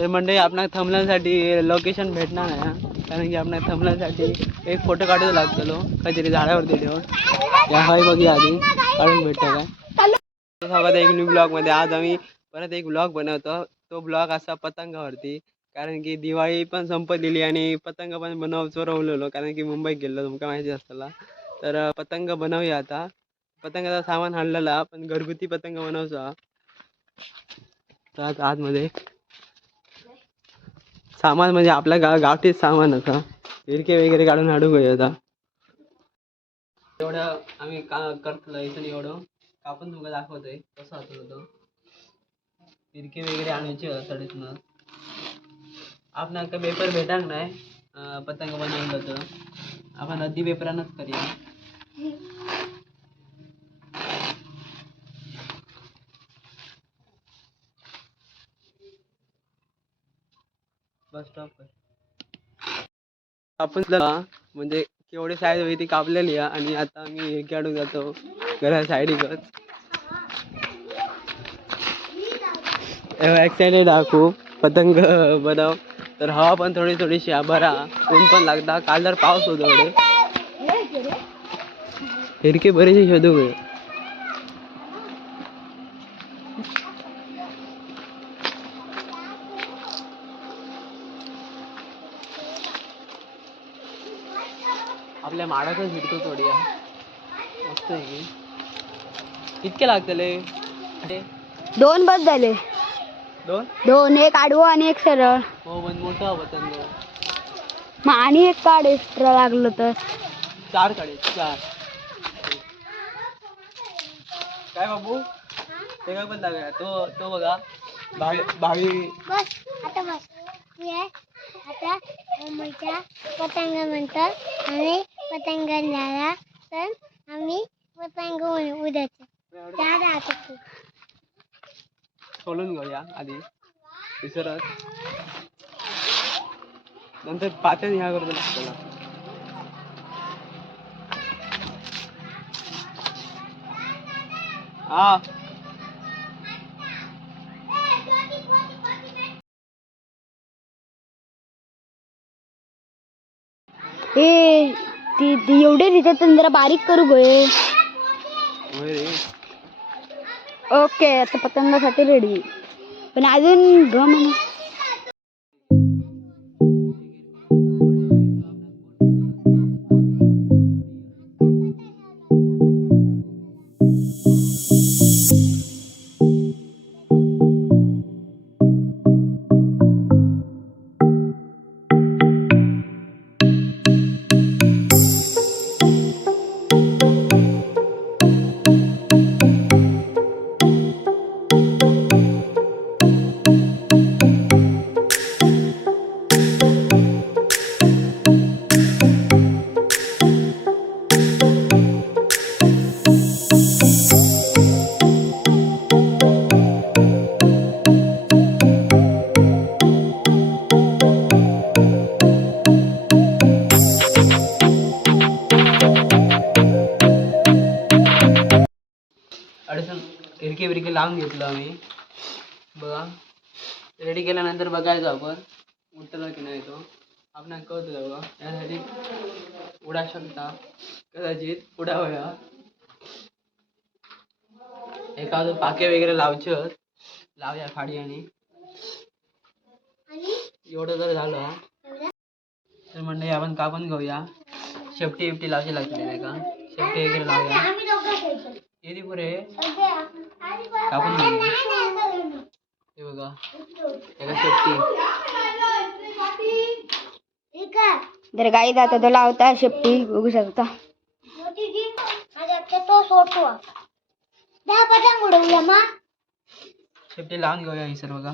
तर मंडळी आपणाक थंबनेलसाठी लोकेशन भेटणार नाही हा. कारण की आपणाक थंबनेलसाठी एक फोटो काढायला लागतलो काहीतरी झाडावरती ठेवून. या हाय बघूया आधी काढून भेटतं काय. स्वागत आहे एक न्यू ब्लॉगमध्ये. आज आम्ही परत एक ब्लॉग बनवतो. तो ब्लॉग असा पतंगावरती, कारण की दिवाळी पण संपलेली आणि पतंग पण चोरवलेलो, कारण की मुंबईत गेलो तुमका माहिती असताना. तर पतंग बनवूया आता. पतंगाचा सामान आणलेला पण घरगुती पतंग बनवचा. तर आता आतमध्ये सामान म्हणजे आपल्या गावठीच सामान असा हिरके वगैरे काढून हाडू गयो आता. एवढं आम्ही करतो इथून एवढं कापून तुमका दाखवतोय कसं होतं. हिरके वगैरे आणायचे सडीतनं. आपणाला पेपर भेटाक नाही पतंग बनवलं तर आपण नदी पेपरानंच करूया. बस स्टॉप आपण म्हणजे केवढी साईज होती ती कापलेली आहे. आणि आता आम्ही हे काढून जातो घरा साईडीकच. एक्साइटेड हा खूप पतंग बनव. तर हवा पण थोडीशी बरा, ऊन पण लागता. काल जर पाऊस होतो थोडे हिरके बरेचसे शोधू गए. आपल्या माडातच हिरतो थोडी मस्त आहे की. कितके लागतले? 2 बस झाले. 2 एक आडवं आणि एक सरळ. हो पण मोठा पतंग. मग आणि एक काढ एक्स्ट्रा लागलं तर 4 काढे 4. काय बाबू ते काय पण दाखवूया. तो बघा भावी बस आता बस. आता मुंबईच्या पतंग म्हणतात आणि पतंग झाला तर आम्ही पतंग उद्याचे सोलून घेऊया आधी विसरत, नंतर पात्याने ह्या करतो लागतो. हा ए ती एवढे रिचार्ज जरा बारीक करू गए. ओके आता पतंगासाठी रेडी. पण अजून गम हिरके बिरके लावून घेतलं आम्ही. बघा रेडी केल्यानंतर बघायचं आपण उठला की नाही. तो आपण कळतो बघा. यासाठी उडा शकता कदाचित उडावया. एखादं पाके वगैरे लावूया खाडी. आणि एवढं जर झालं तर म्हणजे आपण कापून घेऊया. शेपटी बिपटी लावायची लागते नाही का. शेपटी वगैरे लावूया. येते पुरे कापून घेऊया. हे बघा एका शेपटी. जर गाई जाता तो लावता शेपटी बघू शकता. शेपटी लावून घेऊया ही सर्व का.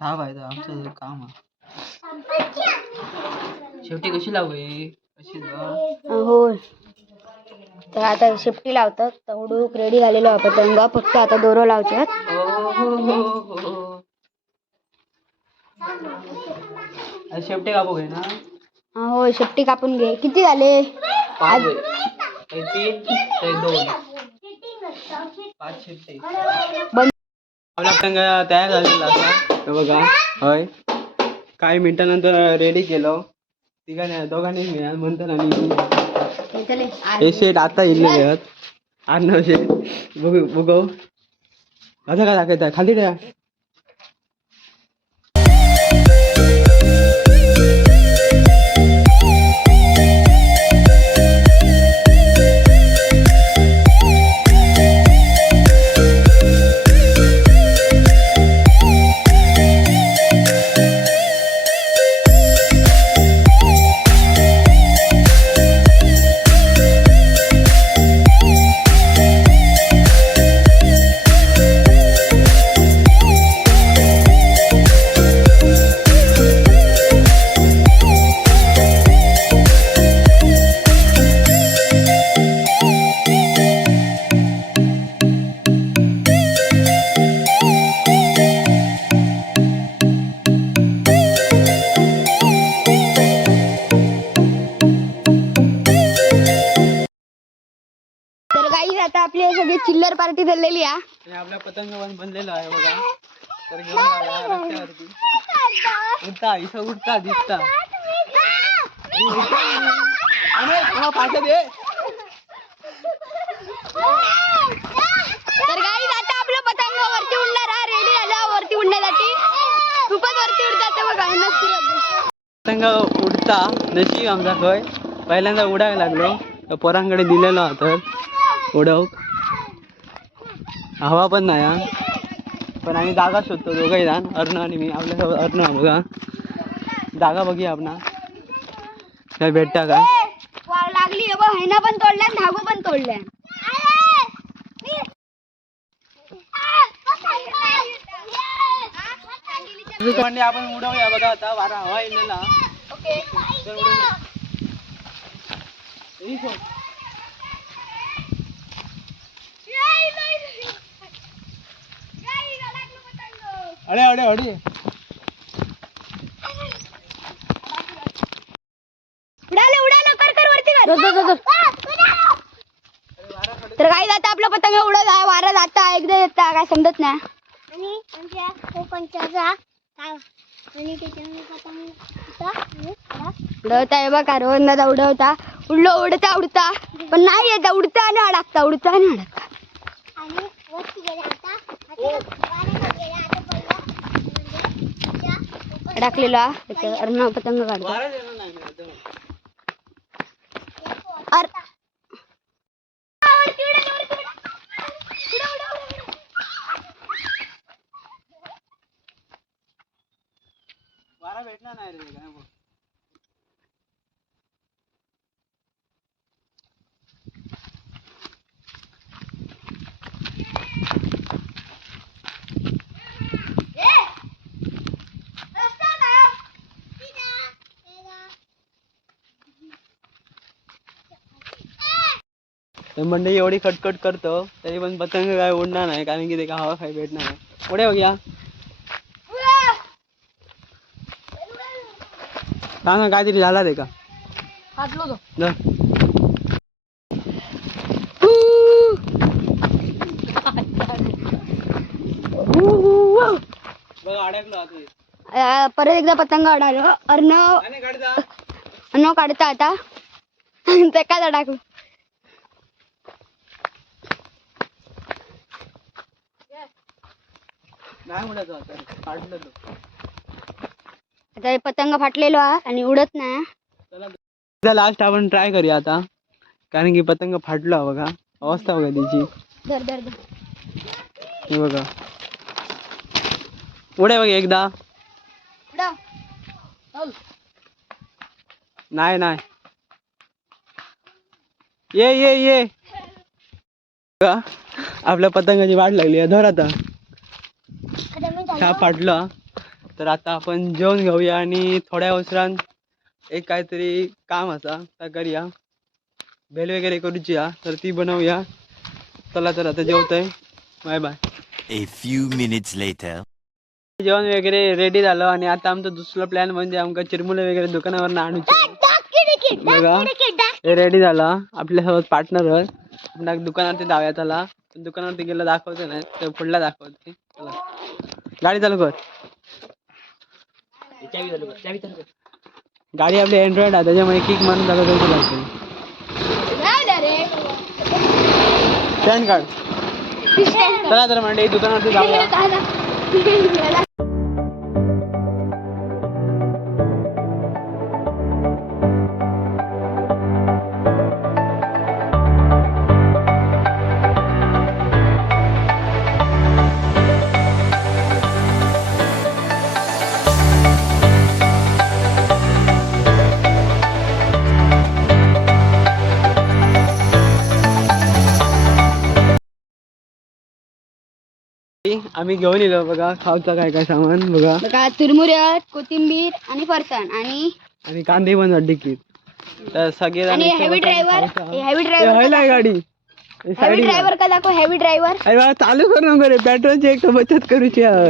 थांब आहे आमचं काम आहे. शेवटी कशी लावू अशी होय. तर आता शेपटी लावतात. तेवढूक रेडी झालेलो आहे पतंग. फक्त आता दोरो लावतात. शेपटी कापू घे ना. होय शेपटी कापून घे. किती झाले? 5 3 2 5 शेपटी. आपला पतंग तयार झालेला असा हे बघा. होय काही मिनिटानंतर रेडी केलो तिघांनी दोघांनी मिळाल म्हणतात आणि हे शेट आता इल्ले आहेत 8-9 शेट बघू बघू असं काय दाखवत आहे खाली द्या. तर काही आता आपली सगळी चिल्लर पार्टी झालेली आहे. हे आपला पतंग पण बनलेला आहे बघा. तर घेऊन आला रस्त्यावरती उडता इथं उडता दिसता पाठवत दे. तर काही आता आपलं पतंग वरती उडणार आहे. रेडी झालं वरती उडण्यासाठी. खूपच वरती उडतात बघा. पतंग उडता नशीब आमचा खय पहिल्यांदा उडायला लागलो तर पोरांकडे दिलेलो तर उडव हवा पण नाही हा. पण आम्ही जागा शोधतो दोघंही जण अर्ण आणि मी. आपल्यासोबत अर्ण बघा जागा बघूया आपण काय भेटता का लागली हैना पण तोडल्या धागो पण तोडल्या. आपण उडवूया बघा आता वारा हवा येलेला. अरे अरे अरे उडाले कर वरती कर. तर काही जाता आपला पतंग उडत आहे. वारा जाता एकदा येता काय समजत नाही. उडवता आहे बघा रोहन दादा उडवता उडता उडता पण नाही येता उडता आणि अडकता उडता आणि अडकता. अडकलेला अर्ण पतंग काढतो. वारा भेटणार नाही रे काय बघ. मंडई एवढी खटखट करतो तरी पण पतंग काय उडणार नाही कारण की ते का हवा खाई भेटणार नाही. पुढे बघूया सांग ना काहीतरी झाला ते का परत एकदा पतंग अडकलो. अर्ण काढता आता ते काय अडकलो. आता पतंग फाटलेलो आणि उडत नाही. लास्ट आपण ट्राय करूया आता कारण की पतंग फाटलो बघा. अवस्था बघा त्याची. धर धर धर. हे बघा उडे बघ एकदा. नाही नाही ये ये ये आपल्या पतंगाची वाट लागली धर आता. हा फाटला तर आता आपण जेवण घेऊया आणि थोड्या उसरान एक काहीतरी काम असा तर करूया. भेल वगैरे करूची तर ती बनवूया. चला तर आता जेवतोय. Bye bye. A few minutes later. जेवण वगैरे रेडी झालं आणि आता आमचा दुसरा प्लॅन म्हणजे आमका चिरमुले वगैरे दुकानावर आणूचे बघा. हे रेडी झाला आपल्यासोबत पार्टनर दुकानावरती जाऊया. त्याला दुकानावरती गेला दाखवते नाही तर पुढला दाखवते. चला गाडी चालू कर. गाडी आपली अँड्रॉइड आहे त्याच्यामुळे किक मारून जागा जायचं लागते. स्टँड काढ. चला तर म्हणजे दुकानावरती जाऊया. आम्ही घेऊन येलो बघा खाऊचा काय काय सामान बघा. बघा चुरमुऱ्यात कोथिंबीर आणि फरसाण आणि कांदे पण डिक्कीत. तर सगळे आणि हेवी ड्रायव्हर गाडी हेवी ड्रायव्हर का दाखव. हेवी ड्रायव्हर अरे बाळा चालू कर ना रे पेट्रोलची एक तर बचत करूची आहे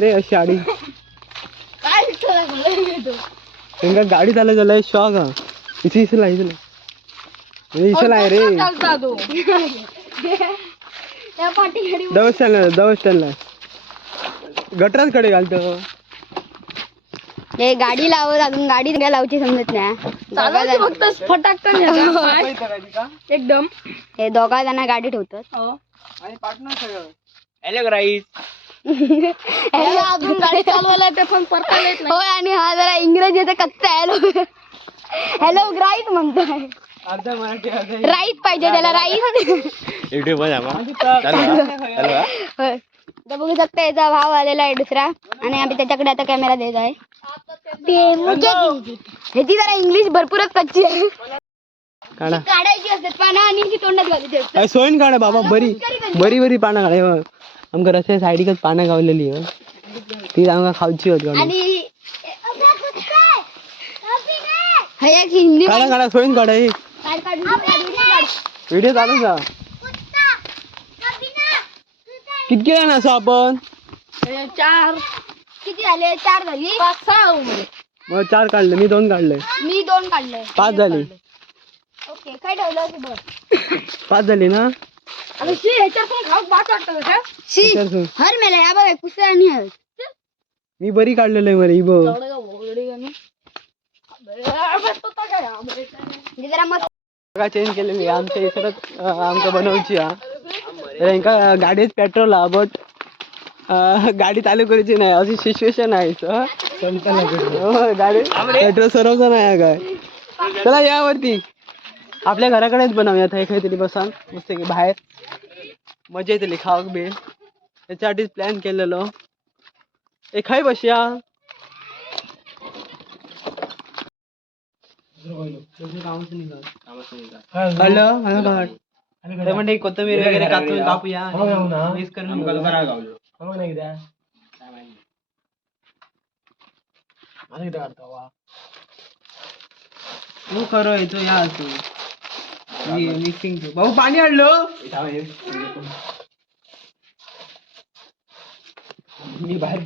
रे अशी गाडी. त्यांना गाडी चालू झालाय शॉक हा. इसला आहे रे. दवस स्टँडला गटरात कडे घालतो. हे गाडी लावत अजून गाडी लावची समजत नाही. एकदम हे दोघा जण गाडी ठेवतात. अजून गाडी चालवायला ते पण परतायला येत नाही. होय आणि हा जरा इंग्रजीचा कच्चा हॅलो हॅलो राईट म्हणतोय. अर्धा मराठी राईट पाहिजे त्याला राईट. होय तर बघू शकता याचा भाव आलेला आहे दुसरा आणि आम्ही त्याच्याकडे आता कॅमेरा देत आहे. ह्याची जरा इंग्लिश भरपूरच कच्ची आहे. काढायची असतात पानं आणि ती तोंडात घालायची असतात. सोयन काढा बाबा बरी बरी पानं काढा. आमच्या रस्त्या साईडीकच पानं गावलेली ती आमका खाऊची होत. आणि हिंदी काढा सोयन काढा. व्हिडिओ चालू जा. किती जण असो आपण. 4 किती झाले. 4 झाली. 5-6 मग 4 काढले. मी 2 काढले. मी 2 काढले. 5 झाली. ओके काय ठेवलं होतं बघ. 5 झाली ना. आणि ह्याच्यात पण खाऊ बात वाटतं का? विचारतो. हर मेला या बघ पुस्तक आणि हर. मी बरी काढलेलं आहे बरी बघ. जरा मस्त चेंज केलेली आमच्या इकडं आमच्या बनवची हा. गाडीत पेट्रोल हा बट गाडी चालू करायची नाही अशी सिच्युएशन आहे. गाडी पेट्रोल सरवचं नाही काय. चला यावरती आपल्या घराकडेच बनवूयात. हे काहीतरी बसा मस्त की बाहेर मजा येतली खावक बी. त्याच्यासाठीच प्लॅन केलेलो. एक खाय बसूया. म्हणजे कोथिंबीर वगैरे कापूया. मिक्स करून तू खरं येतो या तू मिक्सिंग भाऊ पाणी आणलं. मी बाहेर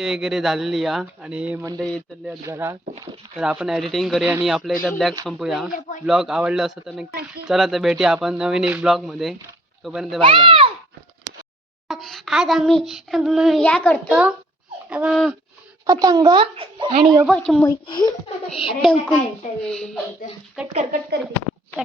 वगैरे झालेली या आणि मंडळी चालली आहेत घरात. तर आपण एडिटिंग करूया आणि आपल्या इथं ब्लॉग संपूया. ब्लॉग आवडला असं तर नक्की चला तर भेटूया आपण नवीन एक ब्लॉग मध्ये. तोपर्यंत बाय बाय. आज आम्ही या करतो पतंग आणि बघ चिमणी कट कर